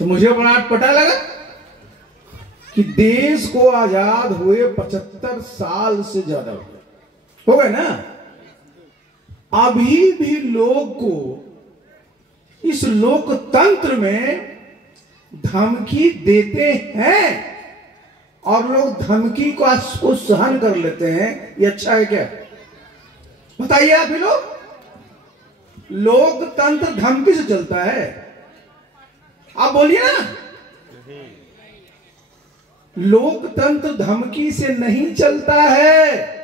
तो मुझे बड़ा पता लगा कि देश को आजाद हुए 75 साल से ज्यादा हो गए ना, अभी भी लोग को इस लोकतंत्र में धमकी देते हैं और लोग धमकी को सहन कर लेते हैं। ये अच्छा है क्या? बताइए आप ही लोग। लोकतंत्र धमकी से चलता है? आप बोलिए ना। लोकतंत्र धमकी से नहीं चलता है।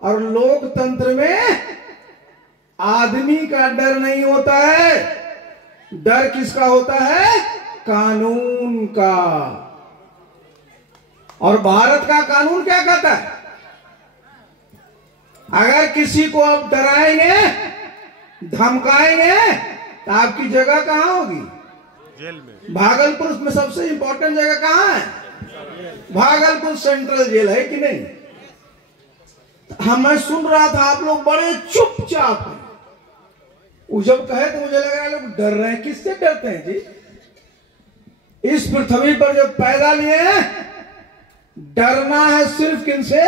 और लोकतंत्र में आदमी का डर नहीं होता है। डर किसका होता है? कानून का। और भारत का कानून क्या कहता है? अगर किसी को आप डराएंगे, धमकाएंगे, तो आपकी जगह कहां होगी? जेल में। भागलपुर में सबसे इंपॉर्टेंट जगह कहां है? भागलपुर सेंट्रल जेल है कि नहीं? मैं सुन रहा था आप लोग बड़े चुपचाप हैं। वो जब कहे तो मुझे लगा लोग डर रहे हैं। किससे डरते हैं जी? इस पृथ्वी पर जब पैदा लिए हैं, डरना है सिर्फ किनसे?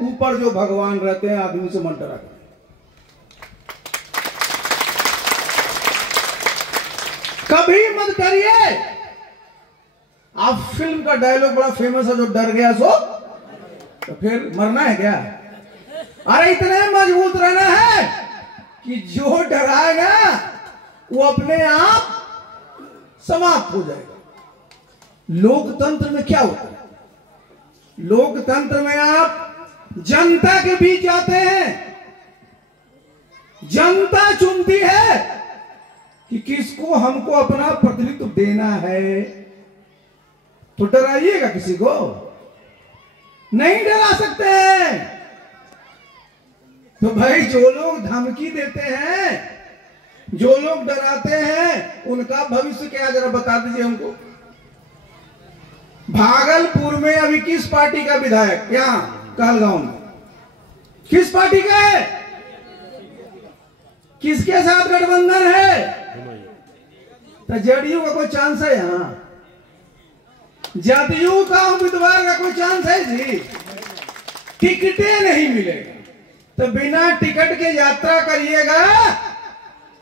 ऊपर जो भगवान रहते हैं। आदमी से मत डरा करें। कभी मत डरिए। आप फिल्म का डायलॉग बड़ा फेमस है, जो डर गया सो तो फिर मरना है क्या? अरे इतने मजबूत रहना है कि जो डराएगा वो अपने आप समाप्त हो जाएगा। लोकतंत्र में क्या होता है? लोकतंत्र में आप जनता के बीच जाते हैं। जनता चुनती है कि किसको हमको अपना प्रतिनिधित्व देना है। तो डराइएगा किसी को नहीं डरा सकते हैं। तो भाई जो लोग धमकी देते हैं, जो लोग डराते हैं, उनका भविष्य क्या जरा बता दीजिए हमको। भागलपुर में अभी किस पार्टी का विधायक? यहाँ कहलगांव में किस पार्टी का है? किसके साथ गठबंधन है? तो जदयू का कोई चांस है? यहाँ जदयू का उम्मीदवार का कोई चांस है जी? टिकटें नहीं मिलेगा। तो बिना टिकट के यात्रा करिएगा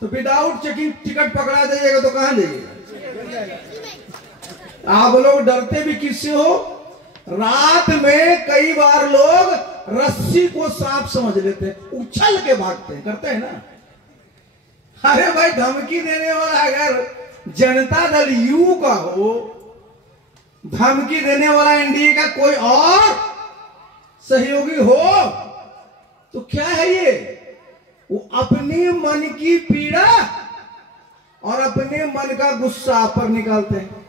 तो विदाउट चेकिंग टिकट पकड़ा जाइएगा तो कहां जाइएगा? आप लोग डरते भी किससे हो? रात में कई बार लोग रस्सी को सांप समझ लेते हैं, उछल के भागते हैं, करते हैं ना। अरे भाई धमकी देने वाला अगर जनता दल यू का हो, धमकी देने वाला एनडीए का कोई और सहयोगी हो, तो क्या है ये? वो अपने मन की पीड़ा और अपने मन का गुस्सा आप पर निकालते हैं।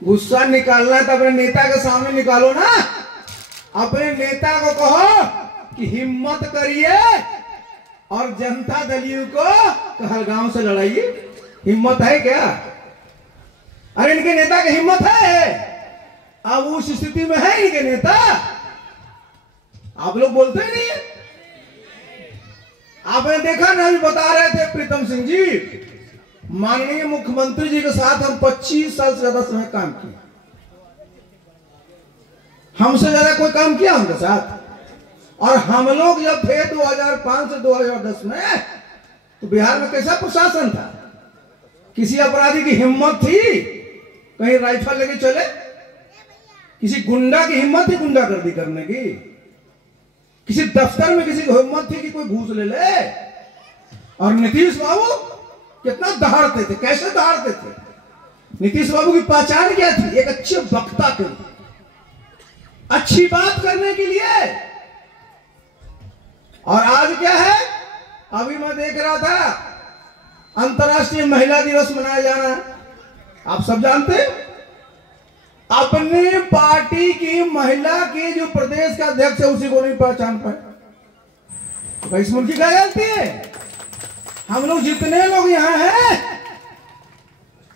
गुस्सा निकालना है तो अपने नेता के सामने निकालो ना। अपने नेता को कहो कि हिम्मत करिए और जनता दल को कहलगांव से लड़ाइए। हिम्मत है क्या? अरे इनके नेता की हिम्मत है? अब उस स्थिति में है इनके नेता? आप लोग बोलते ही नहीं है। आपने देखा ना, अभी बता रहे थे प्रीतम सिंह जी, माननीय मुख्यमंत्री जी के साथ हम 25 साल से ज्यादा समय काम किए। हमसे ज्यादा कोई काम किया उनके साथ? और हम लोग जब थे 2005 से 2010 में, तो बिहार में कैसा प्रशासन था? किसी अपराधी की हिम्मत थी कहीं राइफल लेके चले? किसी गुंडा की हिम्मत थी गुंडागर्दी करने की? किसी दफ्तर में किसी की हिम्मत थी कि कोई घूस ले ले? और नीतीश बाबू कितना दहाड़ते थे, कैसे दहाड़ते थे? नीतीश बाबू की पहचान क्या थी? एक अच्छे वक्ता के लिए, अच्छी बात करने के लिए। और आज क्या है? अभी मैं देख रहा था अंतर्राष्ट्रीय महिला दिवस मनाया जाना है, आप सब जानते हैं। अपने पार्टी की महिला की जो प्रदेश का अध्यक्ष है उसी को नहीं पहचान पाए। तो इस मुल्क की क्या गलती है? हम लोग जितने लोग यहाँ हैं,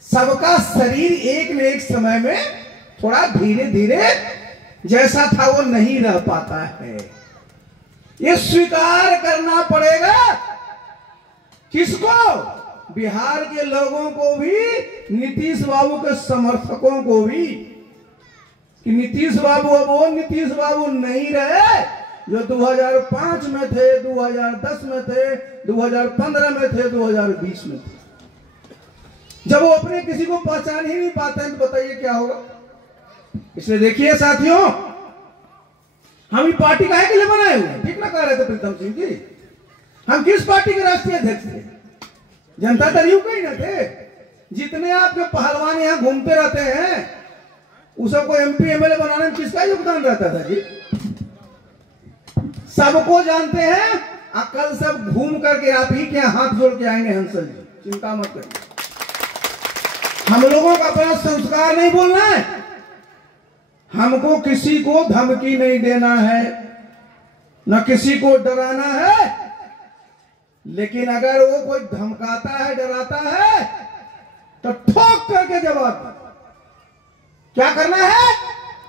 सबका शरीर एक न एक समय में थोड़ा धीरे धीरे जैसा था वो नहीं रह पाता है। ये स्वीकार करना पड़ेगा। किसको? बिहार के लोगों को भी, नीतीश बाबू के समर्थकों को भी, कि नीतीश बाबू अब वो नीतीश बाबू नहीं रहे जो 2005 में थे, 2010 में थे, 2015 में थे, 2020 में थे। जब वो अपने किसी को पहचान ही नहीं पाते हैं तो बताइए क्या होगा। इसलिए देखिए साथियों, हम ये पार्टी काहे के लिए बनाए हुए हैं? ठीक ना कह रहे थे प्रीतम सिंह जी? हम किस पार्टी के राष्ट्रीय अध्यक्ष थे? जनता दल यू कहीं ना थे? जितने आपके पहलवान यहाँ घूमते रहते हैं उस सबको MP MLA बनाने में किसका योगदान रहता था जी? सबको जानते हैं। कल सब घूम करके आप ही के हाथ जोड़ के आएंगे हंसल जी, चिंता मत करिए। हम लोगों का अपना संस्कार नहीं बोलना है, हमको किसी को धमकी नहीं देना है, न किसी को डराना है। लेकिन अगर वो कोई धमकाता है, डराता है, तो ठोक करके जवाब दो। क्या करना है?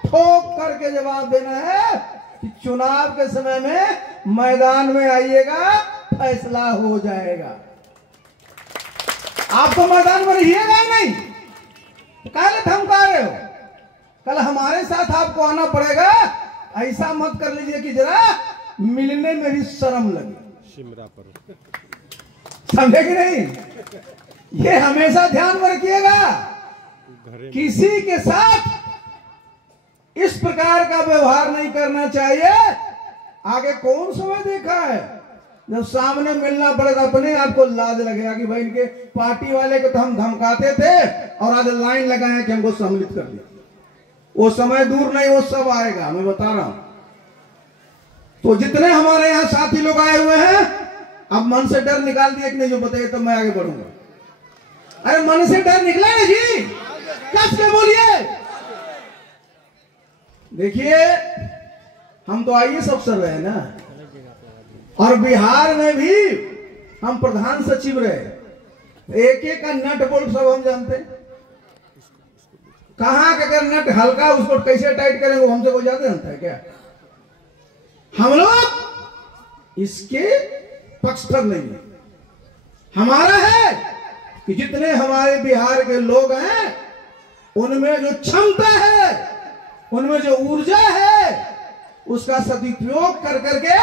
ठोक करके जवाब देना है कि चुनाव के समय में मैदान में आइएगा, फैसला हो जाएगा। आप तो मैदान में रहिएगा नहीं, काहे धमका रहे हो? कल हमारे साथ आपको आना पड़ेगा। ऐसा मत कर लीजिए कि जरा मिलने में भी शर्म लगे, शिमरा पर, समझे कि नहीं? ये हमेशा ध्यान में रखिएगा, किसी के साथ इस प्रकार का व्यवहार नहीं करना चाहिए। आगे कौन समय देखा है जब सामने मिलना पड़ेगा अपने आप को लाज लगेगा कि भाई इनके पार्टी वाले को तो हम धमकाते थे और आज लाइन लगाए कि हमको सम्मिलित कर दिया। वो समय दूर नहीं, वो सब आएगा, मैं बता रहा हूं। तो जितने हमारे यहाँ साथी लोग आए हुए हैं, अब मन से डर निकाल दिया कि नहीं, जो बताइए तो मैं आगे बढ़ूंगा। अरे मन से डर निकला है जी, कस के बोलिए। देखिए हम तो IAS अफसर रहे ना, और बिहार में भी हम प्रधान सचिव रहे। एक एक का नट बोल्ट सब हम जानते हैं। कहां का अगर नट हल्का उसको कैसे टाइट करेंगे वो हमसे कोई ज्यादा जानता है क्या? हम लोग इसके पक्षधर नहीं है। हमारा है कि जितने हमारे बिहार के लोग हैं उनमें जो क्षमता है, उनमें जो ऊर्जा है, उसका सदुपयोग कर करके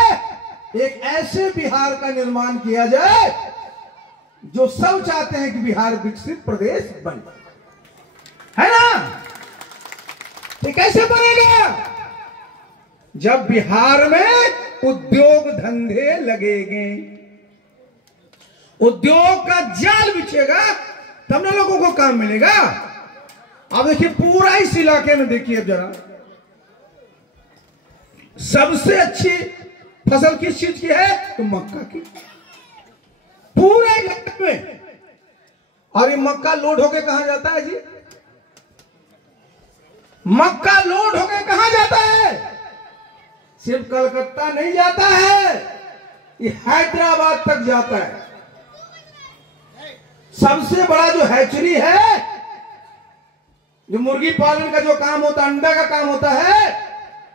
एक ऐसे बिहार का निर्माण किया जाए जो सब चाहते हैं कि बिहार विकसित प्रदेश बने, है ना? ये कैसे बनेगा? जब बिहार में उद्योग धंधे लगेंगे, उद्योग का जाल बिछेगा, तब ना लोगों को काम मिलेगा। अब देखिए पूरा इस इलाके में देखिए, अब जरा सबसे अच्छी फसल किस चीज की है? तो मक्का की, पूरे इलाके में। और ये मक्का लोड होके कहां जाता है जी? मक्का लोड होके कहां जाता है? सिर्फ कलकत्ता नहीं जाता है, ये हैदराबाद तक जाता है। सबसे बड़ा जो हैचरी है, जो मुर्गी पालन का जो काम होता है, अंडा का काम होता है,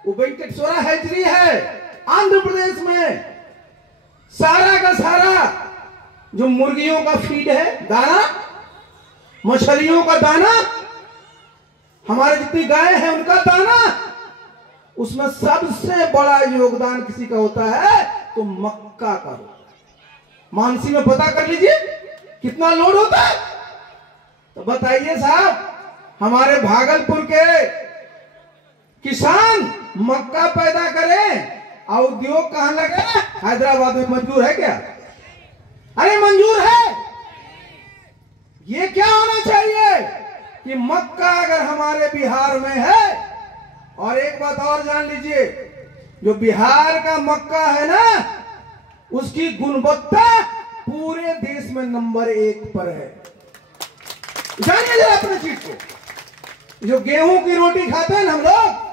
वो वेंकटेश्वरा हैचरी है आंध्र प्रदेश में। सारा का सारा जो मुर्गियों का फीड है, दाना, मछलियों का दाना, हमारे जितनी गाय है उनका दाना, उसमें सबसे बड़ा योगदान किसी का होता है तो मक्का का होता है। मानसी में पता कर लीजिए कितना लोड होता है। तो बताइए साहब, हमारे भागलपुर के किसान मक्का पैदा करें और उद्योग कहां लगे? हैदराबाद में। मंजूर है क्या? अरे मंजूर है। ये क्या होना चाहिए कि मक्का अगर हमारे बिहार में है, और एक बात और जान लीजिए, जो बिहार का मक्का है ना, उसकी गुणवत्ता पूरे देश में नंबर 1 पर है। जानिए जरा अपने चीज को। जो गेहूं की रोटी खाते हैं ना हम लोग,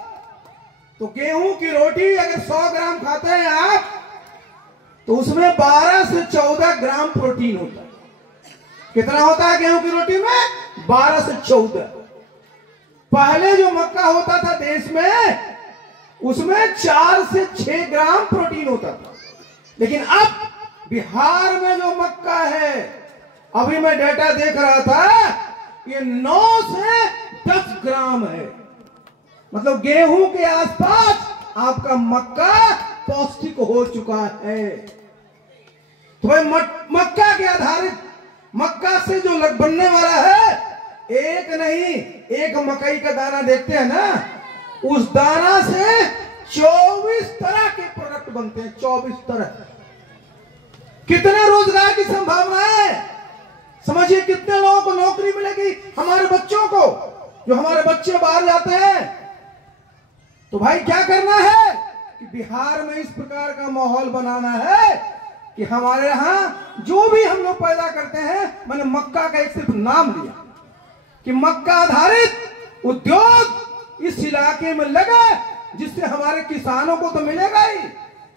तो गेहूं की रोटी अगर 100 ग्राम खाते हैं आप, तो उसमें 12 से 14 ग्राम प्रोटीन होता है। कितना होता है गेहूं की रोटी में? 12 से 14। पहले जो मक्का होता था देश में, उसमें 4 से 6 ग्राम प्रोटीन होता था। लेकिन अब बिहार में जो मक्का है, अभी मैं डेटा देख रहा था, ये 9 से 10 ग्राम है। मतलब गेहूं के आसपास आपका मक्का पौष्टिक हो चुका है। तो भाई मक्का के आधारित, मक्का से जो बनने वाला है, एक नहीं, एक मकई का दाना देखते हैं ना, उस दाना से 24 तरह के प्रोडक्ट बनते हैं। 24 तरह। कितने रोजगार की संभावना है, समझिए। कितने लोगों को नौकरी मिलेगी, हमारे बच्चों को, जो हमारे बच्चे बाहर जाते हैं। तो भाई क्या करना है कि बिहार में इस प्रकार का माहौल बनाना है कि हमारे यहां जो भी हम लोग पैदा करते हैं, मैंने मक्का का एक सिर्फ नाम लिया कि मक्का आधारित उद्योग इस इलाके में लगे, जिससे हमारे किसानों को तो मिलेगा ही,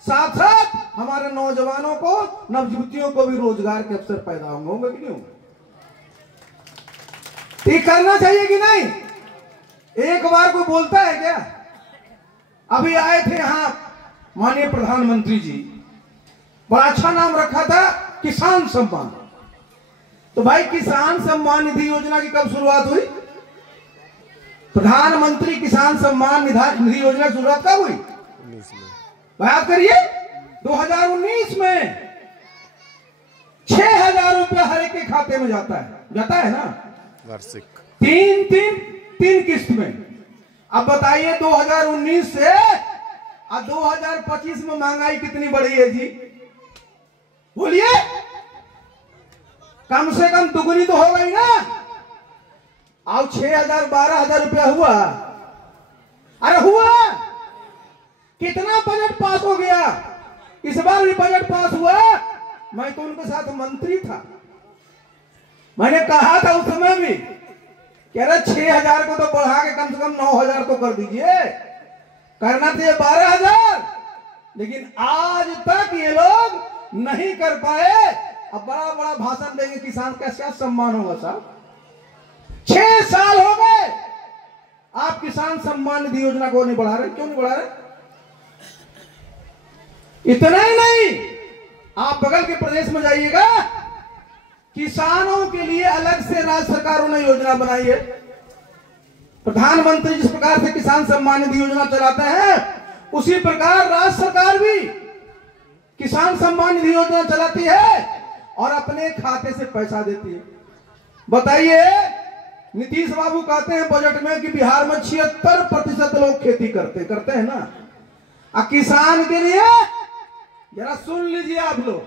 साथ साथ हमारे नौजवानों को, नवयुवतियों को भी रोजगार के अवसर पैदा होंगे कि नहीं होंगे? ये करना चाहिए कि नहीं? एक बार कोई बोलता है क्या? अभी आए थे यहां माननीय प्रधानमंत्री जी, बड़ा अच्छा नाम रखा था किसान सम्मान। तो भाई किसान सम्मान निधि योजना की कब शुरुआत हुई? प्रधानमंत्री किसान सम्मान निधि योजना की शुरुआत कब हुई? बात करिए। 2019 में 6,000 रुपया हर एक के खाते में जाता है ना, वार्षिक। तीन किस्त में। अब बताइए 2019 से 2025 में महंगाई कितनी बढ़ी है जी? बोलिए। कम से कम दुगुनी तो हो गई ना। अब 6,000 12,000 रुपया हुआ। अरे हुआ। कितना बजट पास हो गया? इस बार भी बजट पास हुआ। मैं तो उनके साथ मंत्री था, मैंने कहा था उस समय भी, कह रहे 6,000 को तो बढ़ा के कम से कम 9,000 तो कर दीजिए, करना चाहिए 12,000। लेकिन आज तक ये लोग नहीं कर पाए। अब बड़ा बड़ा भाषण देंगे, किसान का क्या सम्मान होगा साहब? 6 साल हो गए आप किसान सम्मान निधि योजना को नहीं बढ़ा रहे। क्यों नहीं बढ़ा रहे? इतना ही नहीं, आप बगल के प्रदेश में जाइएगा, किसानों के लिए अलग से राज्य सरकारों ने योजना बनाई है। प्रधानमंत्री जिस प्रकार से किसान सम्मान निधि योजना चलाते हैं, उसी प्रकार राज्य सरकार भी किसान सम्मान निधि योजना चलाती है और अपने खाते से पैसा देती है। बताइए, नीतीश बाबू कहते हैं बजट में कि बिहार में 76% लोग खेती करते हैं ना। किसान के लिए जरा सुन लीजिए आप लोग,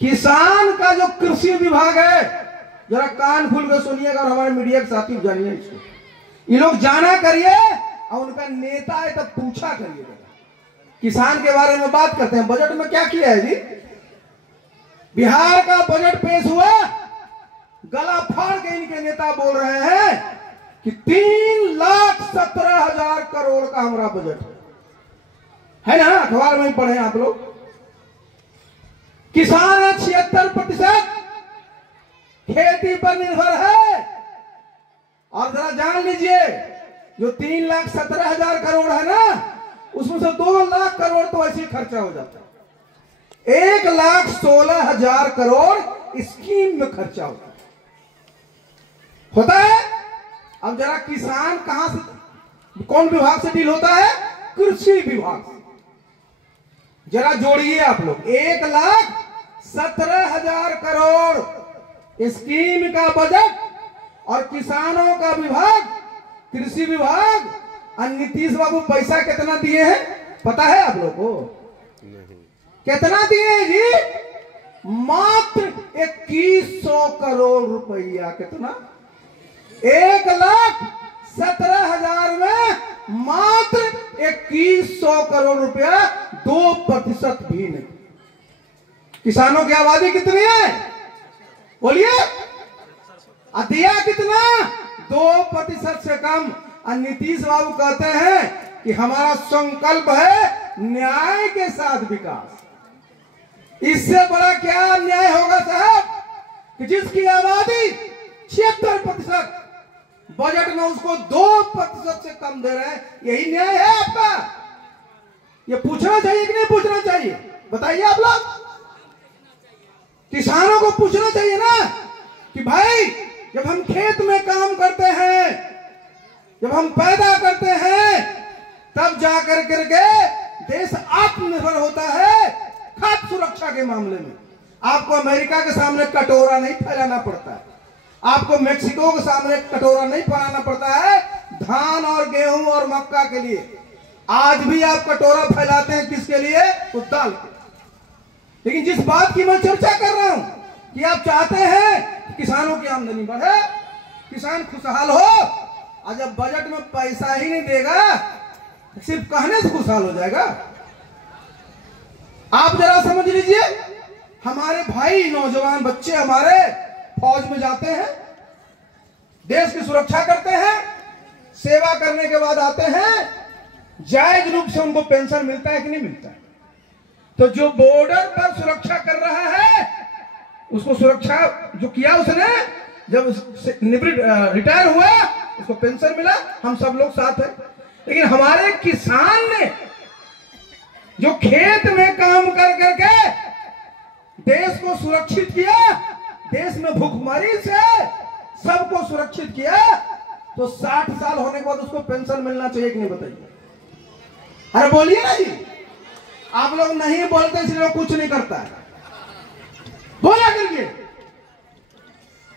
किसान का जो कृषि विभाग है, जरा कान खोल के सुनिएगा और हमारे मीडिया के साथी जानिए इसको। ये लोग जाना करिए और उनका नेता है तब पूछा करिएगा। किसान के बारे में बात करते हैं, बजट में क्या किया है जी? बिहार का बजट पेश हुआ, गला फाड़ के इनके नेता बोल रहे हैं कि 3,17,000 करोड़ का हमारा बजट है ना। अखबार में ही पढ़े आप लोग। किसान 76% खेती पर निर्भर है। और जरा जान लीजिए, जो 3,17,000 करोड़ है ना, उसमें से 2 लाख करोड़ तो ऐसे ही खर्चा हो जाता है। 1,16,000 करोड़ स्कीम में खर्चा होता है। अब जरा किसान कहां से, कौन विभाग से डील होता है? कृषि विभाग से। जरा जोड़िए आप लोग, 1,17,000 करोड़ स्कीम का बजट और किसानों का विभाग, कृषि विभाग। और नीतीश बाबू पैसा कितना दिए हैं पता है आप लोग को? कितना दिए हैं जी? मात्र 2,100 करोड़ रुपया। कितना? 1,17,000 में मात्र 2,100 करोड़ रुपया, 2% भी नहीं। किसानों की आबादी कितनी है बोलिए? दिया कितना? 2% से कम। और नीतीश बाबू कहते हैं कि हमारा संकल्प है न्याय के साथ विकास। इससे बड़ा क्या अन्याय होगा साहब कि जिसकी आबादी 76%, बजट में उसको 2% से कम दे रहे हैं। यही न्याय है आपका? ये पूछना चाहिए कि नहीं पूछना चाहिए? बताइए आप लोग। किसानों को पूछना चाहिए ना कि भाई जब हम खेत में काम करते हैं, जब हम पैदा करते हैं, तब जाकर करके देश आत्मनिर्भर होता है खाद्य सुरक्षा के मामले में। आपको अमेरिका के सामने कटोरा नहीं फैलाना पड़ता है, आपको मेक्सिको के सामने कटोरा नहीं फैलाना पड़ता है धान और गेहूं और मक्का के लिए। आज भी आप कटोरा फैलाते हैं किसके लिए? तो दाल के। लेकिन जिस बात की मैं चर्चा कर रहा हूं कि आप चाहते हैं कि किसानों की आमदनी बढ़े, किसान खुशहाल हो, और जब बजट में पैसा ही नहीं देगा, सिर्फ कहने से खुशहाल हो जाएगा? आप जरा समझ लीजिए, हमारे भाई नौजवान बच्चे हमारे फौज में जाते हैं, देश की सुरक्षा करते हैं, सेवा करने के बाद आते हैं, जायज रूप से उनको पेंशन मिलता है कि नहीं मिलता है? तो जो बॉर्डर पर सुरक्षा कर रहा है, उसको सुरक्षा जो किया उसने, जब रिटायर हुआ उसको पेंशन मिला, हम सब लोग साथ हैं। लेकिन हमारे किसान ने जो खेत में काम कर करके देश को सुरक्षित किया, देश में भूखमरी से सबको सुरक्षित किया, तो 60 साल होने के बाद उसको पेंशन मिलना चाहिए कि नहीं? बताइए। अरे बोलिए ना जी। आप लोग नहीं बोलते इसलिए कुछ नहीं करता है। बोला करके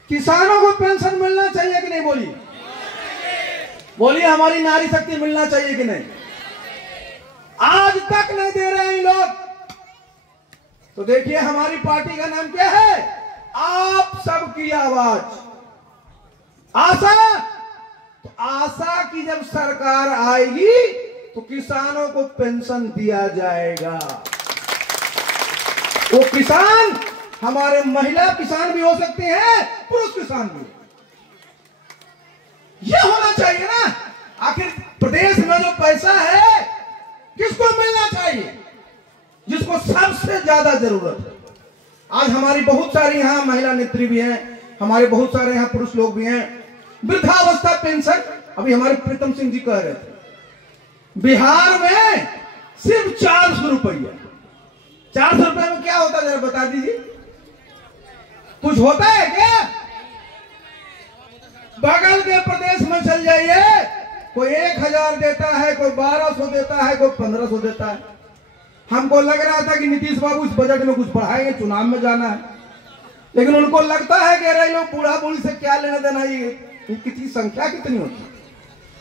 किसानों को पेंशन मिलना चाहिए कि नहीं? बोलिए बोलिए। हमारी नारी शक्ति मिलना चाहिए कि नहीं? आज तक नहीं दे रहे हैं लोग। तो देखिए हमारी पार्टी का नाम क्या है? आप सबकी आवाज। आशा। तो आशा की जब सरकार आएगी तो किसानों को पेंशन दिया जाएगा। वो किसान हमारे महिला किसान भी हो सकते हैं, पुरुष किसान भी। यह होना चाहिए ना। आखिर प्रदेश में जो पैसा है किसको मिलना चाहिए? जिसको सबसे ज्यादा जरूरत है। आज हमारी बहुत सारी यहाँ महिला नेत्री भी हैं, हमारे बहुत सारे यहाँ पुरुष लोग भी हैं। वृद्धावस्था पेंशन अभी हमारे प्रीतम सिंह जी कह रहे थे, बिहार में सिर्फ 400 रुपया। 400 रुपये में क्या होता है जरा बता दीजिए। कुछ होता है क्या? बगल के प्रदेश में चल जाइए, कोई 1000 देता है, कोई 1200 देता है, कोई 1500 देता है। हमको लग रहा था कि नीतीश बाबू इस बजट में कुछ बढ़ाएंगे, चुनाव में जाना है, लेकिन उनको लगता है कि अरे लोग बूढ़ा बूढ़ी से क्या लेना देना, ये कितनी संख्या कितनी होती है।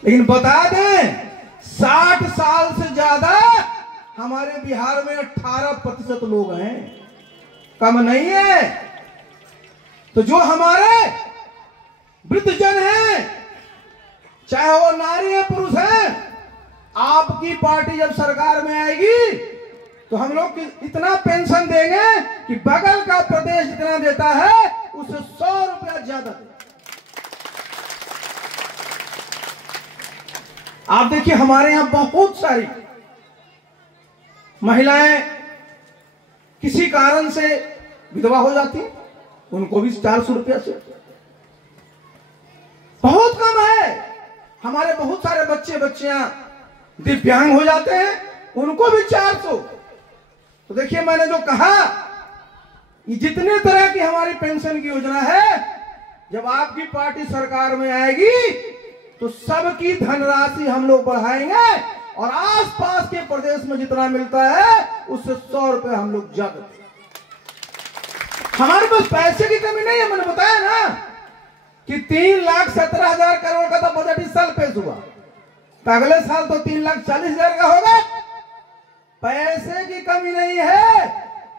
लेकिन बता दें 60 साल से ज्यादा हमारे बिहार में 18% लोग हैं, कम नहीं है। तो जो हमारे वृद्धजन हैं, चाहे वो नारी है पुरुष है, आपकी पार्टी जब सरकार में आएगी तो हम लोग इतना पेंशन देंगे कि बगल का प्रदेश जितना देता है उससे 100 रुपया ज्यादा दे। आप देखिए हमारे यहां बहुत सारी महिलाएं किसी कारण से विधवा हो जाती हैं, उनको भी 400 रुपया से बहुत कम है। हमारे बहुत सारे बच्चियां दिव्यांग हो जाते हैं, उनको भी 400। तो देखिए मैंने जो कहा, ये जितने तरह की हमारी पेंशन की योजना है, जब आपकी पार्टी सरकार में आएगी तो सबकी धनराशि हम लोग बढ़ाएंगे और आसपास के प्रदेश में जितना मिलता है उससे 100 रुपए हम लोग ज्यादा। हमारे पास पैसे की कमी नहीं है। मैंने बताया ना कि 3,17,000 करोड़ का तो बजट इस साल पेश हुआ, तो अगले साल तो 3,40,000 का होगा। पैसे की कमी नहीं है,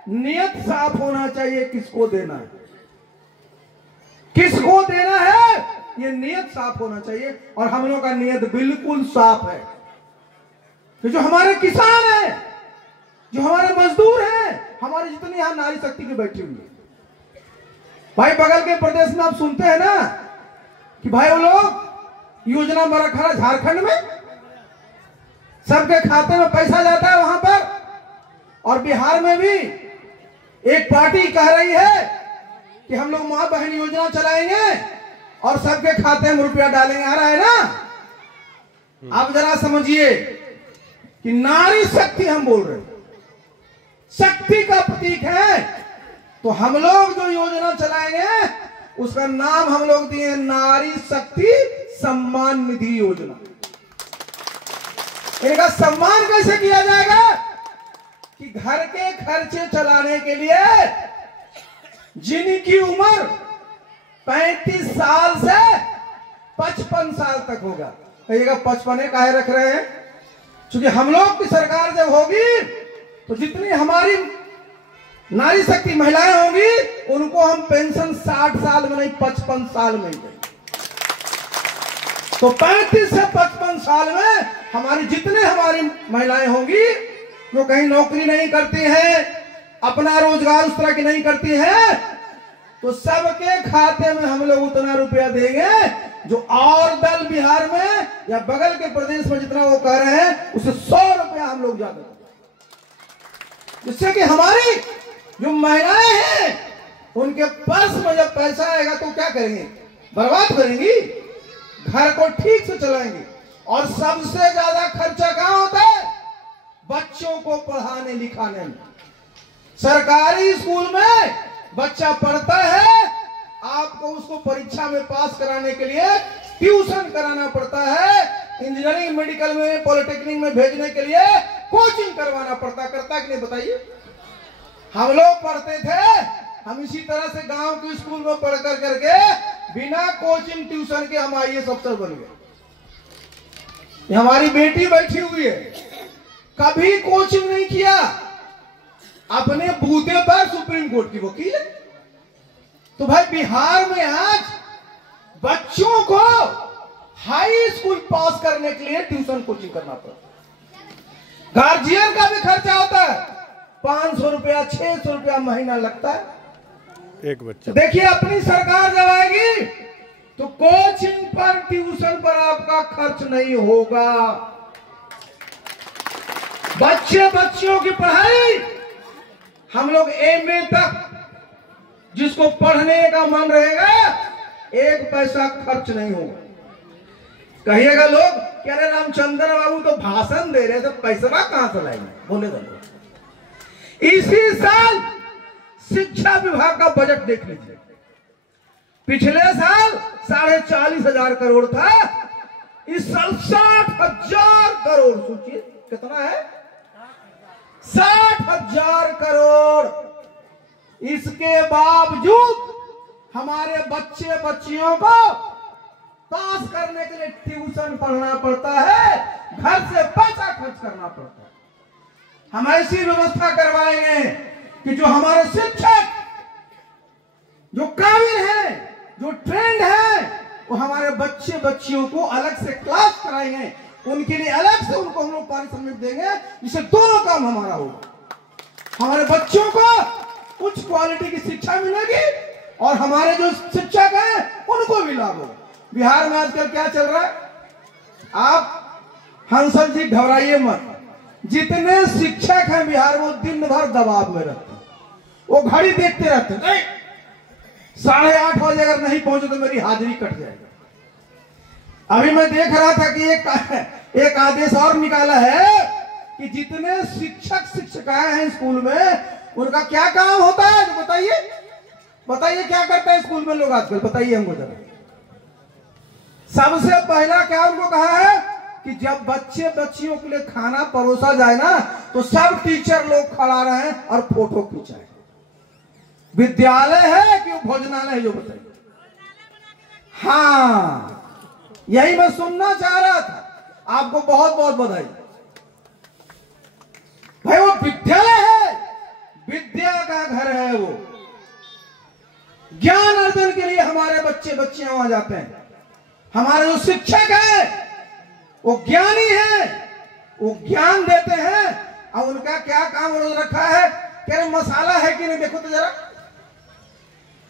नियत साफ होना चाहिए किसको देना है, किसको देना है, ये नियत साफ होना चाहिए। और हम लोग का नियत बिल्कुल साफ है कि जो हमारे किसान हैं, जो हमारे मजदूर हैं, हमारी जितनी यहां नारी शक्ति की बैठी हुई है, भाई बगल के प्रदेश में आप सुनते हैं ना कि भाई वो लोग योजना में रखा झारखंड में सबके खाते में पैसा जाता है वहां पर, और बिहार में भी एक पार्टी कह रही है कि हम लोग मां बहन योजना चलाएंगे और सबके खाते में रुपया डालेंगे। आ रहा है ना। आप जरा समझिए कि नारी शक्ति हम बोल रहे हैं, शक्ति का प्रतीक है। तो हम लोग जो योजना चलाएंगे उसका नाम हम लोग दिए नारी शक्ति सम्मान निधि योजना। इनका सम्मान कैसे किया जाएगा कि घर के खर्चे चलाने के लिए जिनकी उम्र 35 साल से 55 साल तक होगा। कहिएगा 55 काहे रख रहे हैं? क्योंकि हम लोग की सरकार जब होगी तो जितनी हमारी नारी शक्ति महिलाएं होंगी उनको हम पेंशन 60 साल में नहीं 55 साल में देंगे। तो 35 से 55 साल में हमारी जितने हमारी महिलाएं होंगी जो कहीं नौकरी नहीं करती हैं, अपना रोजगार उस तरह की नहीं करती हैं, तो सबके खाते में हम लोग उतना रुपया देंगे जो और दल बिहार में या बगल के प्रदेश में जितना वो कह रहे हैं उससे 100 रुपया हम लोग ज्यादा देंगे। जिससे कि हमारी जो महिलाएं हैं उनके पर्स में जब पैसा आएगा तो क्या करेंगे? बर्बाद करेंगी, घर को ठीक से चलाएंगे। और सबसे ज्यादा खर्चा कहां होता है? बच्चों को पढ़ाने लिखाने में। सरकारी स्कूल में बच्चा पढ़ता है, आपको उसको परीक्षा में पास कराने के लिए ट्यूशन कराना पड़ता है, इंजीनियरिंग मेडिकल में पॉलिटेक्निक में भेजने के लिए कोचिंग करवाना पड़ता। करता कि नहीं बताइए? हम लोग पढ़ते थे, हम इसी तरह से गांव के स्कूल में पढ़ कर करके बिना कोचिंग ट्यूशन के हम IAS अफसर बन गए। हमारी बेटी बैठी हुई है, कभी कोचिंग नहीं किया, अपने बूते पर सुप्रीम कोर्ट की वकील है। तो भाई बिहार में आज बच्चों को हाई स्कूल पास करने के लिए ट्यूशन कोचिंग करना पड़ता। गार्जियन का भी खर्चा होता है, 500 रुपया 600 रुपया महीना लगता है एक बच्चा। देखिए अपनी सरकार जब आएगी तो कोचिंग पर ट्यूशन पर आपका खर्च नहीं होगा। बच्चियों की पढ़ाई हम लोग MA तक, जिसको पढ़ने का मन रहेगा 1 पैसा खर्च नहीं होगा। कहिएगा लोग कह रहे रामचंद्र बाबू तो भाषण दे रहे थे, पैसा कहां से लाएंगे? बोले दो। इसी साल शिक्षा विभाग का बजट देख लीजिए, पिछले साल 40,500 करोड़ था, इस साल 60,000 करोड़। सोचिए कितना है? 60,000 करोड़। इसके बावजूद हमारे बच्चियों को पास करने के लिए ट्यूशन पढ़ना पड़ता है, घर से पैसा खर्च करना पड़ता है। हम ऐसी व्यवस्था करवाएंगे कि जो हमारे शिक्षक जो काबिल हैं, जो ट्रेंड हैं, वो हमारे बच्चियों को अलग से क्लास कराएंगे, उनके लिए अलग से उनको हम लोग पारिश्रमिक देंगे, जिससे दोनों काम हमारा होगा। हमारे बच्चों को उच्च क्वालिटी की शिक्षा मिलेगी और हमारे जो शिक्षक हैं उनको भी लाभ होगा। बिहार में आजकल क्या चल रहा है? आप हंसल जी घबराइए मत, जितने शिक्षक हैं बिहार में वो दिन भर दबाव में रहते हैं, वो घड़ी देखते रहते हैं, 8:30 बजे अगर नहीं पहुंचे तो मेरी हाजिरी कट जाएगी। अभी मैं देख रहा था कि एक आदेश और निकाला है कि जितने शिक्षिकाएं हैं स्कूल में उनका क्या काम होता है? तो बताइए क्या करते हैं स्कूल में लोग आजकल? बताइए हमको जरा। सबसे पहला क्या उनको कहा है कि जब बच्चियों के लिए खाना परोसा जाए ना तो सब टीचर लोग खड़ा रहे और फोटो खिंचाए। विद्यालय है कि भोजनालय है? जो बताइए। हाँ, यही मैं सुनना चाह रहा था। आपको बहुत बहुत बधाई भाई। वो विद्यालय है, विद्या का घर है, वो ज्ञान अर्जन के लिए हमारे बच्चियां वहां जाते हैं। हमारे जो शिक्षक है वो ज्ञानी है, वो ज्ञान देते हैं। और उनका क्या काम रोज रखा है? कह रहे मसाला है कि नहीं देखो तो जरा,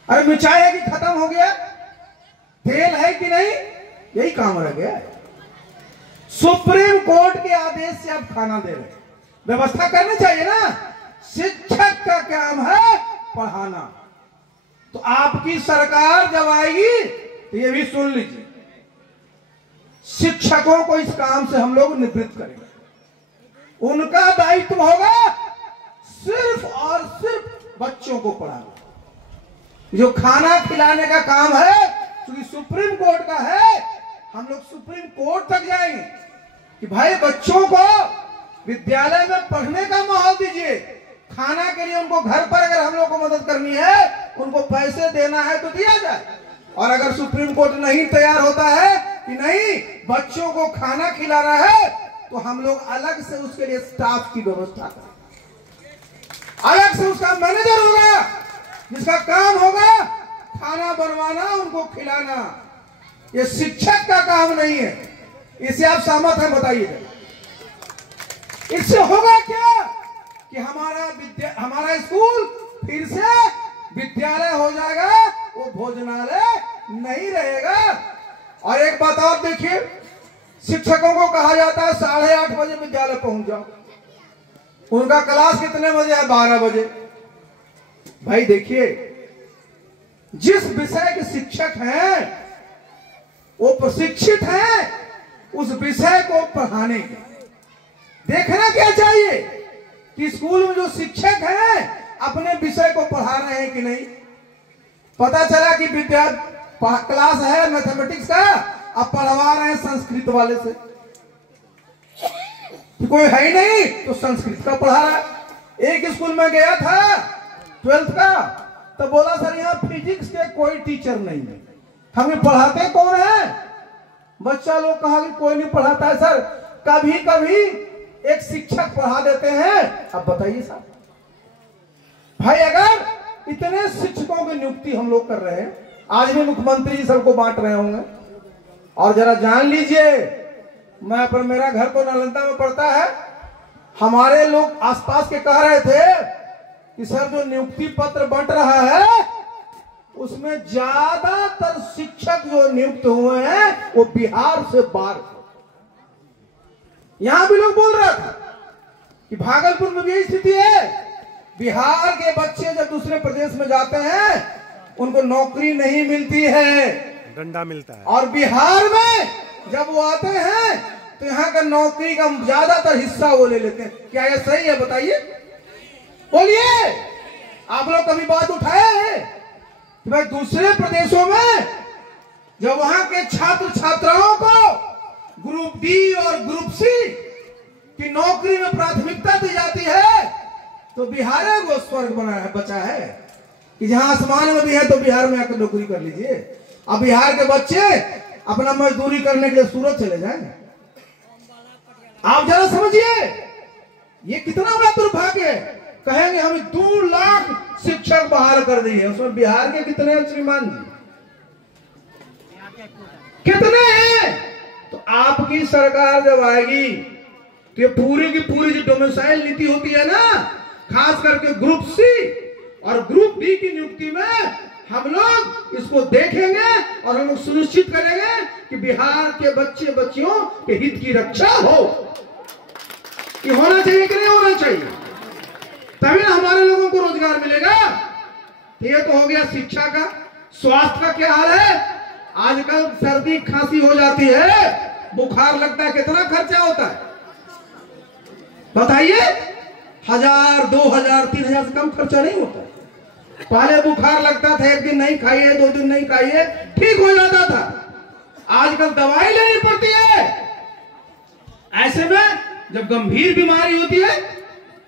अरे मिर्चाई है कि खत्म हो गया, तेल है कि नहीं, यही काम रह गया। सुप्रीम कोर्ट के आदेश से आप खाना दे रहे, व्यवस्था करनी चाहिए ना। शिक्षक का काम है पढ़ाना। तो आपकी सरकार जब आएगी तो ये भी सुन लीजिए, शिक्षकों को इस काम से हम लोग निवृत्त करेंगे। उनका दायित्व होगा सिर्फ और सिर्फ बच्चों को पढ़ाना। जो खाना खिलाने का काम है क्योंकि सुप्रीम कोर्ट का है, हम लोग सुप्रीम कोर्ट तक जाएंगे कि भाई बच्चों को विद्यालय में पढ़ने का माहौल दीजिए, खाना के लिए उनको घर पर अगर हम लोग को मदद करनी है, उनको पैसे देना है तो दिया जाए। और अगर सुप्रीम कोर्ट नहीं तैयार होता है कि नहीं बच्चों को खाना खिलाना है, तो हम लोग अलग से उसके लिए स्टाफ की व्यवस्था करें, अलग से उसका मैनेजर होगा जिसका काम होगा खाना बनवाना, उनको खिलाना। ये शिक्षक का काम नहीं है। इसे आप सहमत हैं? बताइए। इससे होगा क्या कि हमारा स्कूल फिर से विद्यालय हो जाएगा, वो भोजनालय नहीं रहेगा। और एक बात और देखिए, शिक्षकों को कहा जाता है 8:30 बजे विद्यालय पहुंच जाओ। उनका क्लास कितने बजे है? 12 बजे। भाई देखिए, जिस विषय के शिक्षक हैं वो प्रशिक्षित हैं उस विषय को पढ़ाने के। देखना क्या चाहिए कि स्कूल में जो शिक्षक हैं अपने विषय को पढ़ा रहे हैं कि नहीं। पता चला कि क्लास है मैथमेटिक्स का, अब पढ़वा रहे हैं संस्कृत वाले से, कि कोई है ही नहीं तो संस्कृत का पढ़ा रहा है। एक स्कूल में गया था 12th का, तो बोला सर यहाँ फिजिक्स के कोई टीचर नहीं है, हमें पढ़ाते कौन है? बच्चा लोग कहा कि कोई नहीं पढ़ाता है सर, कभी कभी एक शिक्षक पढ़ा देते हैं। अब बताइए साहब, भाई अगर इतने शिक्षकों की नियुक्ति हम लोग कर रहे हैं, आज भी मुख्यमंत्री जी सबको बांट रहे होंगे, और जरा जान लीजिए, मेरा घर तो नालंदा में पड़ता है, हमारे लोग आसपास के कह रहे थे कि सर जो नियुक्ति पत्र बंट रहा है उसमें ज्यादातर शिक्षक जो नियुक्त हुए हैं वो बिहार से बाहर। यहां भी लोग बोल रहे थे कि भागलपुर में भी यही स्थिति है, बिहार के बच्चे जब दूसरे प्रदेश में जाते हैं उनको नौकरी नहीं मिलती है, डंडा मिलता है, और बिहार में जब वो आते हैं तो यहाँ का नौकरी का ज्यादातर हिस्सा वो ले लेते हैं। क्या ये सही है? बताइए, बोलिए। आप लोग कभी बात उठाए हैं कि भाई दूसरे प्रदेशों में जब वहां के छात्र छात्राओं को ग्रुप डी और ग्रुप सी की नौकरी में प्राथमिकता दी जाती है, तो बिहार को स्वर्ग बना है, बचा है कि जहां आसमान में भी है तो बिहार में आकर नौकरी कर लीजिए। अब बिहार के बच्चे अपना मजदूरी करने के लिए सूरत चले जाएंगे। आप जरा समझिए, ये कितना बड़ा दुर्भाग्य है। कहेंगे हमें 2 लाख शिक्षक बहाल कर दिए, उसमें बिहार के कितने हैं श्रीमान जी? कितने हैं? तो आपकी सरकार जब आएगी तो ये पूरी की पूरी जो डोमिसाइल नीति होती है ना, खास करके ग्रुप सी और ग्रुप डी की नियुक्ति में हम लोग इसको देखेंगे और हम लोग सुनिश्चित करेंगे कि बिहार के बच्चे बच्चियों के हित की रक्षा हो। ये होना चाहिए कि नहीं होना चाहिए? तभी हमारे लोगों को रोजगार मिलेगा। ये तो हो गया शिक्षा का। स्वास्थ्य का क्या हाल है? आजकल सर्दी खांसी हो जाती है, बुखार लगता है, कितना खर्चा होता है बताइए? 1000, 2000, 3000 से कम खर्चा नहीं होता। पहले बुखार लगता था, 1 दिन नहीं खाइए, 2 दिन नहीं खाइए, ठीक हो जाता था। आजकल दवाई लेनी पड़ती है। ऐसे में जब गंभीर बीमारी होती है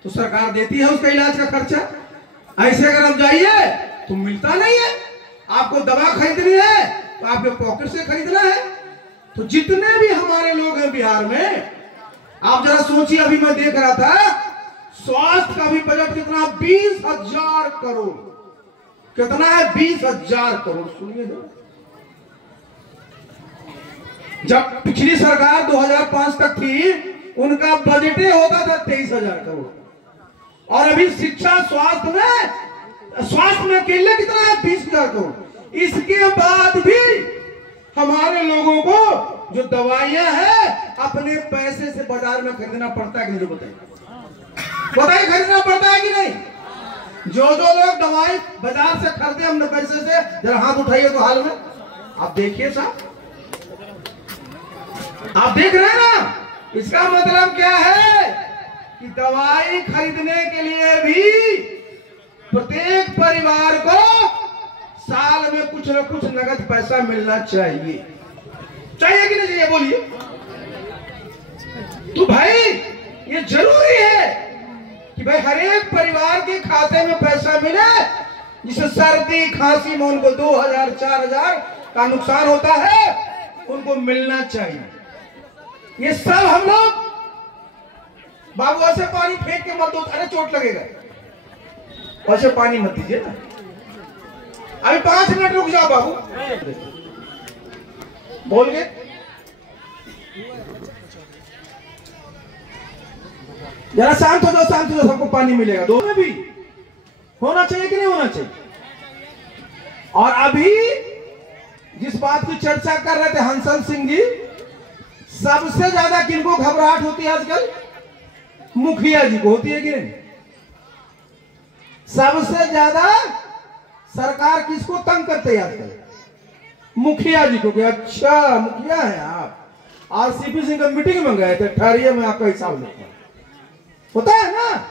तो सरकार देती है उसका इलाज का खर्चा। ऐसे अगर आप जाइए तो मिलता नहीं है। आपको दवा खरीदनी है तो आपके पॉकेट से खरीदना है। तो जितने भी हमारे लोग हैं बिहार में, आप जरा सोचिए, अभी मैं देख रहा था स्वास्थ्य का भी बजट कितना, 20,000 करोड़। कितना है? 20,000 करोड़। सुनिए जब पिछली सरकार 2005 तक थी, उनका बजट होता था 23,000 करोड़। और अभी शिक्षा स्वास्थ्य में अकेले कितना है? 20,000 करोड़। इसके बाद भी हमारे लोगों को जो दवाइयां हैं अपने पैसे से बाजार में खरीदना पड़ता है कि नहीं? बताइए, खरीदना पड़ता है कि नहीं? जो लोग दवाई बाजार से खरीदे हमने पैसे से, जरा हाथ उठाइए तो हाल में आप देखिए साहब, आप देख रहे हैं ना? इसका मतलब क्या है कि दवाई खरीदने के लिए भी प्रत्येक परिवार को साल में कुछ न कुछ नगद पैसा मिलना चाहिए, चाहिए कि नहीं चाहिए बोलिए। तो भाई ये जरूरी है कि भाई हर एक परिवार के खाते में पैसा मिले, जिसे सर्दी खांसी में उनको 2000 4000 का नुकसान होता है, उनको मिलना चाहिए। ये सब हम लोग बाबू ऐसे पानी फेंक के मत दो, अरे चोट लगेगा, ऐसे पानी मत दीजिए ना। अभी 5 मिनट रुक जाओ बाबू, बोल गए। जरा शांत हो जाओ, शांत हो जाओ, सबको पानी मिलेगा। दो में भी होना चाहिए कि नहीं होना चाहिए। और अभी जिस बात की चर्चा कर रहे थे हंसल सिंह जी, सबसे ज्यादा किनको घबराहट होती है आजकल? मुखिया जी को होती है कि नहीं? सबसे ज्यादा सरकार किसको तंग करते हैं आजकल? मुखिया जी को। कि अच्छा मुखिया है आप, आज सीपी सिंह का मीटिंग में गए थे, ठहरिए मैं आपका हिसाब लेता हूं। होता है ना?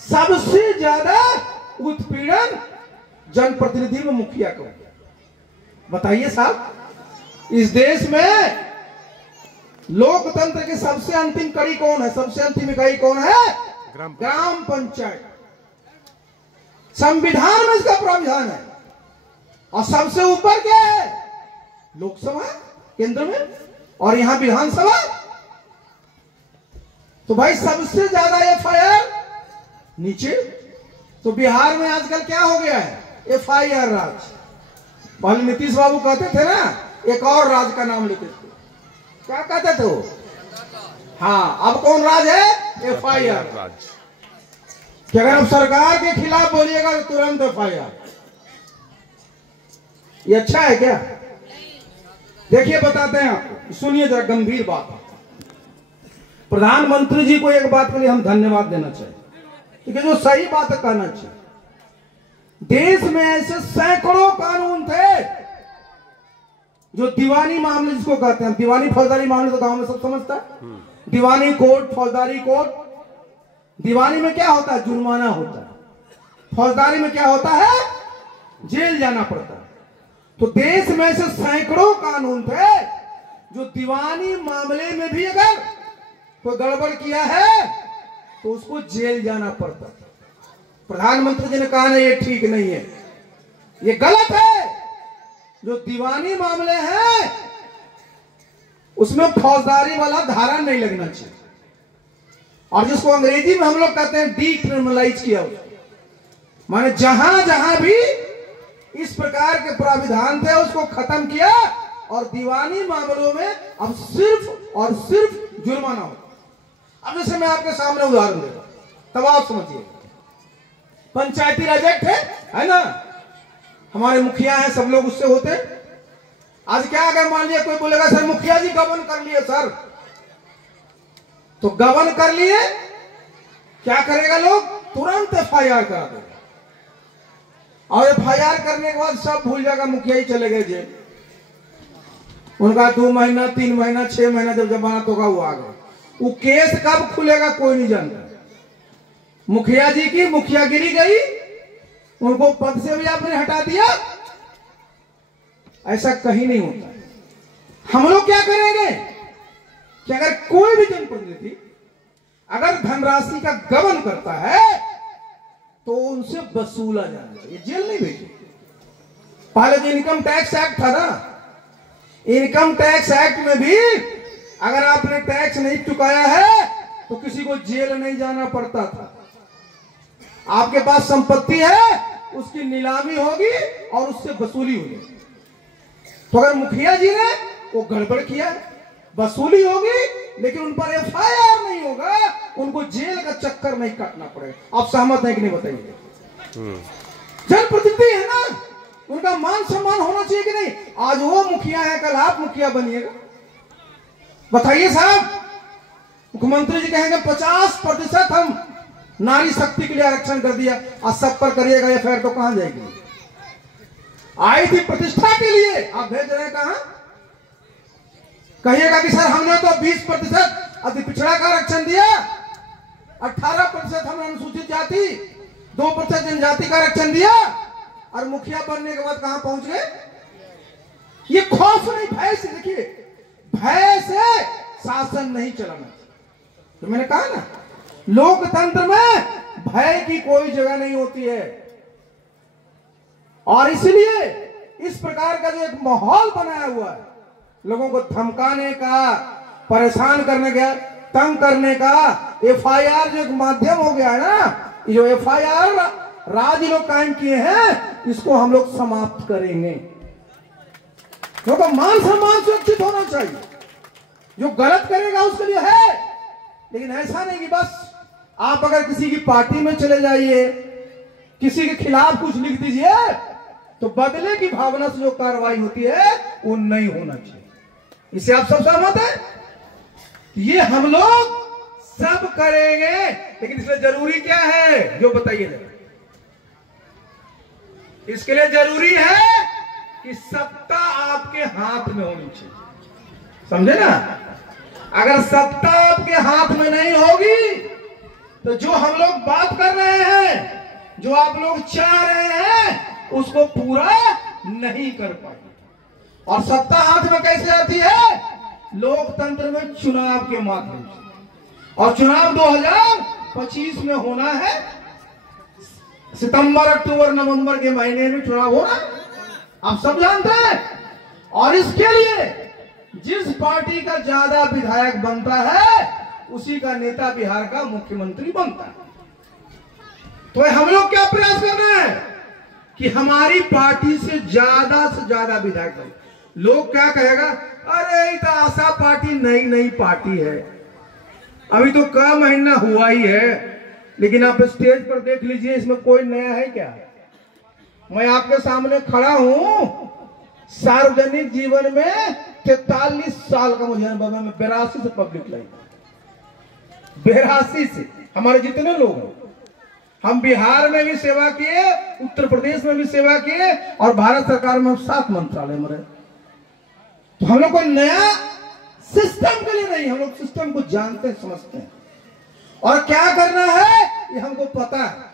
सबसे ज्यादा उत्पीड़न जनप्रतिनिधि में मुखिया को। बताइए साहब, इस देश में लोकतंत्र की सबसे अंतिम कड़ी कौन है? सबसे अंतिम इकाई कौन है? ग्राम पंचायत। संविधान में इसका प्रावधान है। और सबसे ऊपर क्या है? लोकसभा केंद्र में, और यहां विधानसभा। तो भाई सबसे ज्यादा एफआईआर नीचे। तो बिहार में आजकल क्या हो गया है? एफआईआर राज। पहले नीतीश बाबू कहते थे ना, एक और राज का नाम लेते थे, क्या कहते थे वो? हाँ, अब कौन राज है? एफआईआर राज। कि अगर आप सरकार के खिलाफ बोलिएगा तो तुरंत एफआईआर। ये अच्छा है क्या? देखिए बताते हैं आपको, सुनिए जरा, गंभीर बात। प्रधानमंत्री जी को एक बात के लिए हम धन्यवाद देना चाहिए, क्योंकि जो सही बात कहना चाहिए। देश में ऐसे सैकड़ों कानून थे जो दीवानी मामले जिसको कहते हैं, दीवानी फौजदारी मामले तो गांव में सब समझता है। दीवानी कोर्ट, फौजदारी कोर्ट। दीवानी में क्या होता है? जुर्माना होता है। फौजदारी में क्या होता है? जेल जाना पड़ता है। तो देश में ऐसे सैकड़ों कानून थे जो दीवानी मामले में भी अगर कोई गड़बड़ किया है तो उसको जेल जाना पड़ता था। प्रधानमंत्री जी ने कहा नहीं ये ठीक नहीं है, ये गलत है। जो दीवानी मामले हैं उसमें फौजदारी वाला धारा नहीं लगना चाहिए, और जिसको अंग्रेजी में हम लोग कहते हैं डीक्रिमिनलाइज किया, माने जहां जहां भी इस प्रकार के प्राविधान थे उसको खत्म किया, और दीवानी मामलों में अब सिर्फ और सिर्फ जुर्माना होता। अब जैसे मैं आपके सामने उदाहरण दे रहा हूं, तब आप समझिए। पंचायती राज एक्ट है ना, हमारे मुखिया हैं, सब लोग उससे होते। आज क्या अगर मान लिया कोई बोलेगा सर मुखिया जी गबन कर लिए सर, तो गबन कर लिए, क्या करेगा लोग? तुरंत एफआईआर करा देगा, और एफआईआर करने के बाद सब भूल जाएगा, मुखिया ही चले गए जेल। उनका 2 महीना 3 महीना 6 महीना जब जमानत होगा वो आ गए। वो केस कब खुलेगा कोई नहीं जानता। मुखिया जी की मुखियागिरी गई, उनको पद से भी आपने हटा दिया, ऐसा कहीं नहीं होता। हम लोग क्या करेंगे कि अगर कोई भी जनप्रतिनिधि अगर धनराशि का गबन करता है तो उनसे वसूला जाएगा, ये जेल नहीं भेजे। पहले जो इनकम टैक्स एक्ट था ना, इनकम टैक्स एक्ट में भी अगर आपने टैक्स नहीं चुकाया है तो किसी को जेल नहीं जाना पड़ता था। आपके पास संपत्ति है, उसकी नीलामी होगी और उससे वसूली होगी। तो अगर मुखिया जी ने वो गड़बड़ किया, वसूली होगी लेकिन उन पर एफआईआर नहीं होगा, उनको जेल का चक्कर नहीं काटना पड़ेगा। आप सहमत हैं कि नहीं बताइए? जनप्रतिनिधि है ना, उनका मान सम्मान होना चाहिए कि नहीं? आज वो मुखिया है, कल आप मुखिया बनिएगा। बताइए साहब, मुख्यमंत्री जी कहेंगे 50% हम नारी शक्ति के लिए आरक्षण कर दिया, आज सब पर करिएगा एफआईआर तो कहां जाएगी? आई थी प्रतिष्ठा के लिए, आप भेज रहे हैं कहां? कहिएगा कि सर हमने तो 20% अति पिछड़ा का आरक्षण दिया, 18% हमने अनुसूचित जाति, 2% जनजाति का आरक्षण दिया, और मुखिया बनने के बाद कहां पहुंच गए? ये खौफ नहीं, भय से। देखिए, भय से शासन नहीं चलाना। तो मैंने कहा ना, लोकतंत्र में भय की कोई जगह नहीं होती है। और इसलिए इस प्रकार का जो एक माहौल बनाया हुआ है, लोगों को धमकाने का, परेशान करने का, तंग करने का, एफआईआर जो एक माध्यम हो गया है ना, ये जो एफआईआर राज लोग कायम किए हैं, इसको हम लोग समाप्त करेंगे। क्योंकि मान सम्मान सुरक्षित होना चाहिए। जो गलत करेगा उसके लिए है, लेकिन ऐसा नहीं कि बस आप अगर किसी की पार्टी में चले जाइए, किसी के खिलाफ कुछ लिख दीजिए, तो बदले की भावना से जो कार्रवाई होती है वो नहीं होना चाहिए। इससे आप सब सहमत हैं? ये हम लोग सब करेंगे, लेकिन इसलिए जरूरी क्या है जो बताइए जरा। इसके लिए जरूरी है कि सत्ता आपके हाथ में होनी चाहिए, समझे ना? अगर सत्ता आपके हाथ में नहीं होगी तो जो हम लोग बात कर रहे हैं, जो आप लोग चाह रहे हैं, उसको पूरा नहीं कर पाएंगे। और सत्ता हाथ में कैसे आती है? लोकतंत्र में चुनाव के माध्यम से। और चुनाव 2025 में होना है। सितंबर, अक्टूबर, नवंबर के महीने में चुनाव होना, आप सब जानते हैं। और इसके लिए जिस पार्टी का ज्यादा विधायक बनता है, उसी का नेता बिहार का मुख्यमंत्री बनता है। तो हम लोग क्या प्रयास कर रहे हैं कि हमारी पार्टी से ज्यादा विधायक बने। लोग क्या कहेगा, अरे ये तो आशा पार्टी नई पार्टी है, अभी तो का महीना हुआ ही है। लेकिन आप स्टेज पर देख लीजिए, इसमें कोई नया है क्या? मैं आपके सामने खड़ा हूं, सार्वजनिक जीवन में 43 साल का मुझे अनुभव है। मैं 82 से पब्लिक लाइफ, 82 से हमारे जितने लोग हैं, हम बिहार में भी सेवा किए, उत्तर प्रदेश में भी सेवा किए, और भारत सरकार में 7 मंत्रालय में रहे। तो हम लोग कोई नया सिस्टम के लिए नहीं, हम लोग सिस्टम को जानते हैं, समझते हैं, और क्या करना है ये हमको पता है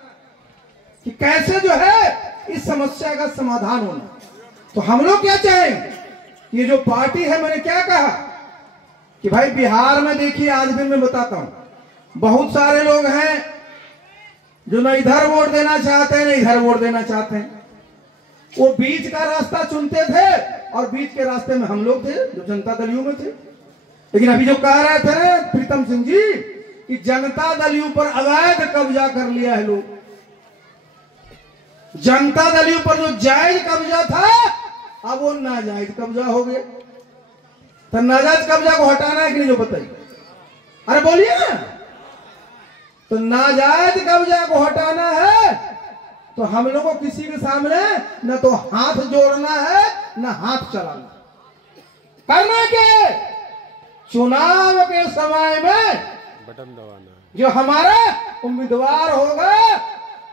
कि कैसे जो है इस समस्या का समाधान होना। तो हम लोग क्या चाहेंगे, ये जो पार्टी है, मैंने क्या कहा कि भाई बिहार में देखिए, आज भी मैं बताता हूं, बहुत सारे लोग हैं जो न इधर वोट देना चाहते हैं, न इधर वोट देना चाहते हैं। वो बीच का रास्ता चुनते थे, और बीच के रास्ते में हम लोग थे जो जनता दलियों में थे। लेकिन अभी जो कह रहे थे प्रीतम सिंह जी कि जनता दलियों पर अवैध कब्जा कर लिया है लोग, जनता दलियों पर जो जायज कब्जा था, अब वो नाजायज कब्जा हो गया। तो नाजायज कब्जा को हटाना है कि नहीं, जो बताइए, अरे बोलिए ना। तो नाजायज कब्जा को हटाना है, तो हम लोग को किसी के सामने न तो हाथ जोड़ना है, न हाथ चलाना। करना क्या? चुनाव के समय में बटन दबाना, जो हमारा उम्मीदवार होगा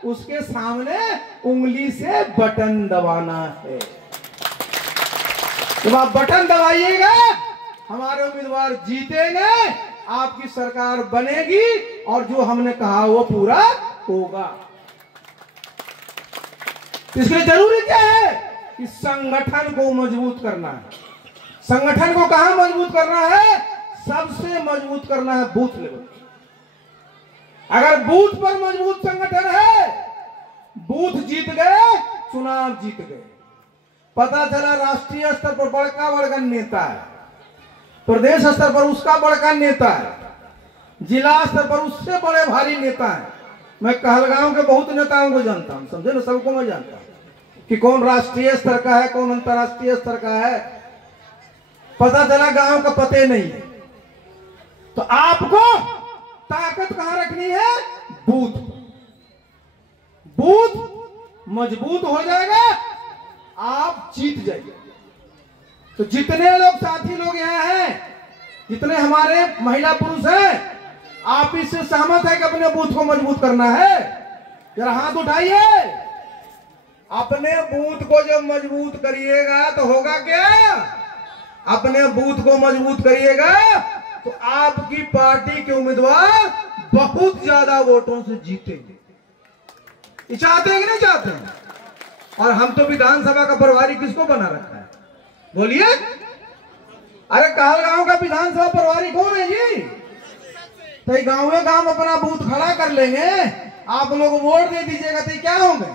उसके सामने उंगली से बटन दबाना है। जब आप बटन दबाइएगा, हमारे उम्मीदवार जीतेंगे, आपकी सरकार बनेगी, और जो हमने कहा वो पूरा होगा। इसके लिए जरूरी क्या है कि संगठन को मजबूत करना है। संगठन को कहां मजबूत करना है? सबसे मजबूत करना है बूथ लेवल। अगर बूथ पर मजबूत संगठन है, बूथ जीत गए, चुनाव जीत गए। पता चला राष्ट्रीय स्तर पर बड़का नेता है, प्रदेश स्तर पर उसका बड़का नेता है, जिला स्तर पर उससे बड़े भारी नेता है। मैं कहलगांव के बहुत नेताओं को जानता हूं, समझे ना, सबको मैं जानता हूं कि कौन राष्ट्रीय स्तर का है, कौन अंतर्राष्ट्रीय स्तर का है। पता चला गांव का पते नहीं है। तो आपको ताकत कहां रखनी है? बूथ। बूथ मजबूत हो जाएगा, आप जीत जाइए। तो जितने लोग साथी लोग यहाँ हैं, जितने हमारे महिला पुरुष हैं, आप इससे सहमत है कि अपने बूथ को मजबूत करना है? जरा हाथ उठाइए। अपने बूथ को जब मजबूत करिएगा तो होगा क्या? अपने बूथ को मजबूत करिएगा तो आपकी पार्टी के उम्मीदवार बहुत ज्यादा वोटों से जीतेंगे। ये चाहते हैं कि नहीं चाहते हैं? और हम तो विधानसभा का प्रभारी किसको बना रखा है? बोलिए। अरे कहलगांव का विधानसभा प्रभारी कौन है जी? तो गांव में गांव अपना बूथ खड़ा कर लेंगे, आप लोग वोट दे दीजिएगा तो क्या होंगे?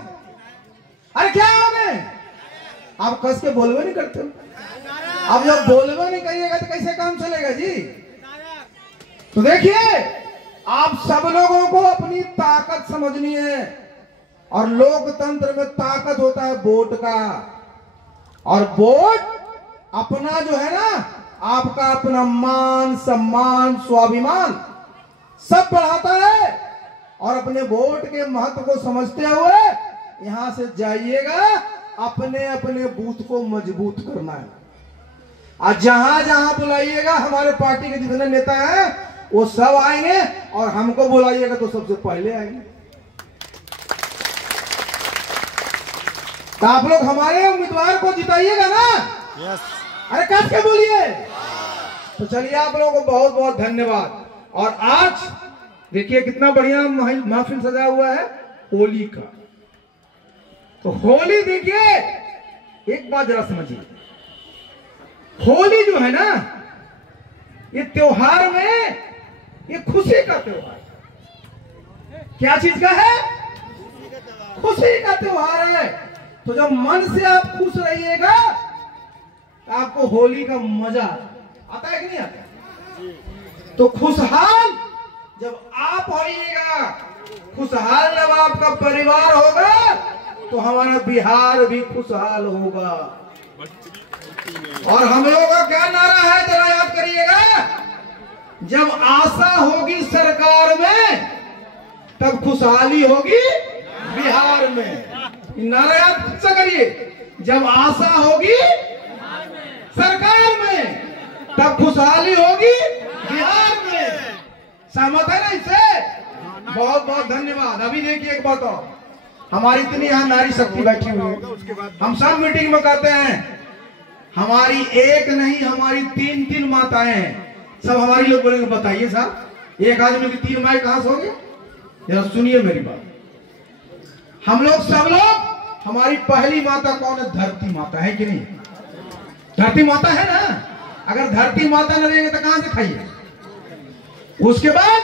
अरे क्या होंगे? आप कस के बोलवे नहीं करते। अब जब बोलवे नहीं करिएगा तो कैसे काम चलेगा जी? तो देखिए, आप सब लोगों को अपनी ताकत समझनी है, और लोकतंत्र में ताकत होता है वोट का, और वोट अपना जो है ना, आपका अपना मान सम्मान स्वाभिमान सब बढ़ाता है। और अपने वोट के महत्व को समझते हुए यहां से जाइएगा, अपने अपने बूथ को मजबूत करना है। और जहां जहां बुलाइएगा, हमारे पार्टी के जितने नेता हैं वो सब आएंगे, और हमको बुलाइएगा तो सबसे पहले आएंगे। तो आप लोग हमारे उम्मीदवार को जिताइएगा ना? यस। अरे कस के बोलिए। तो चलिए, आप लोगों को बहुत बहुत धन्यवाद। और आज देखिए कितना बढ़िया महफिल सजा हुआ है होली का। तो होली देखिए, एक बात जरा समझिए, होली जो है ना, ये त्योहार में ये खुशी का त्योहार। क्या चीज का है? खुशी का त्योहार है। तो जब मन से आप खुश रहिएगा तो आपको होली का मजा आता है कि नहीं आता? तो खुशहाल जब आप होइएगा, खुशहाल जब आपका परिवार होगा, तो हमारा बिहार भी खुशहाल होगा। और हम लोगों का क्या नारा है, जरा याद करिएगा, जब आशा होगी सरकार में तब खुशहाली होगी बिहार में। नारा याद से करिए, जब आशा होगी सरकार में तब खुशहाली होगी बिहार में। सहमत है ना इससे? बहुत बहुत धन्यवाद। अभी देखिए एक बात और, हमारी इतनी यहाँ नारी शक्ति बैठी हुई है, हम सब मीटिंग में कहते हैं, हमारी एक नहीं हमारी तीन तीन माताएं हैं। सब हमारी लोग बोलेंगे बताइए साहब, एक आदमी की तीन माएँ कहां से हो गए? जरा सुनिए मेरी बात। हम लोग सब लोग, हमारी पहली माता कौन है? धरती माता है कि नहीं? धरती माता है ना। अगर धरती माता न रहेंगे तो कहां से खाइए? उसके बाद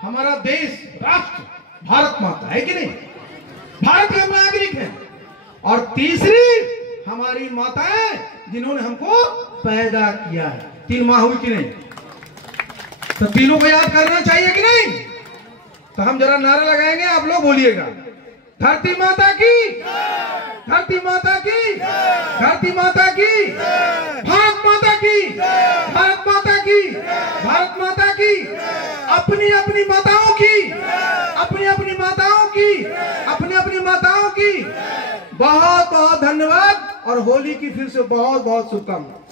हमारा देश राष्ट्र भारत माता है कि नहीं? भारत के नागरिक है। और तीसरी हमारी माताएं जिन्होंने हमको पैदा किया है। तीन माँ हुई कि नहीं? तो तीनों को याद करना चाहिए कि नहीं? तो हम जरा नारा लगाएंगे, आप लोग बोलिएगा, धरती माता की, धरती माता की, धरती माता की, भारत माता की, भारत माता की, भारत माता की, अपनी अपनी माताओं की, अपनी अपनी माताओं की, अपनी अपनी माताओं की बहुत बहुत धन्यवाद। और होली की फिर से बहुत बहुत शुभकामनाएं।